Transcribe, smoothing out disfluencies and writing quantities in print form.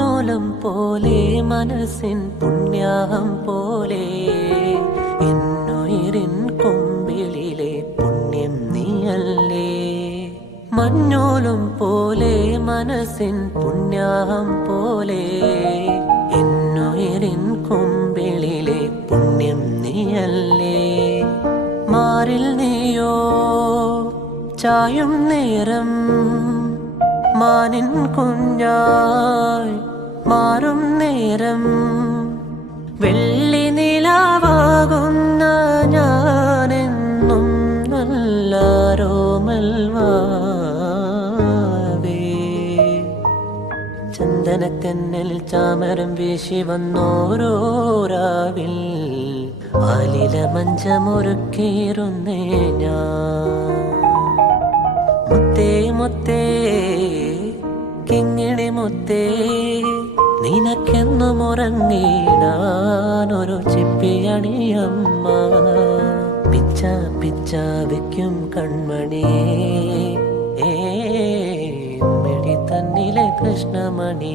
മഞ്ഞോളം പോലെ മനസ്സിൻ പുണ്യാഹം പോലെ എന്നുയിരിൻ കൊമ്പിളിലെ പുണ്യം നീയല്ലേ. മഞ്ഞോളം പോലെ മനസ്സിൻ പുണ്യാഹം പോലെ എന്നുയിരിൻ കൊമ്പിളിലെ പുണ്യം നീയല്ലേ. മാറിൽ നീയോ ചായും നേരം മാനിൻ കുഞ്ഞായി മാറും നേരം വെള്ളി നിലാവാകുന്ന ഞാനെന്നും നല്ലാരോമൽവാവേ. ചന്ദനക്കന്നൽ ചാമരം വീശി വന്നോരോരാവിൽ ആലില മഞ്ചമൊരുക്കേറുന്നേ ഞാൻ. മുത്തേ മുത്തേ കിങ്ങിണി മുത്തേ നിനക്കെന്നും ഉറങ്ങിടാനൊരു ചിപ്പിയണിയമ്മ. പിച്ച പിച്ച വയ്ക്കും കൺമണിയേ, മിഴി തന്നിലെ കൃഷ്ണമണി.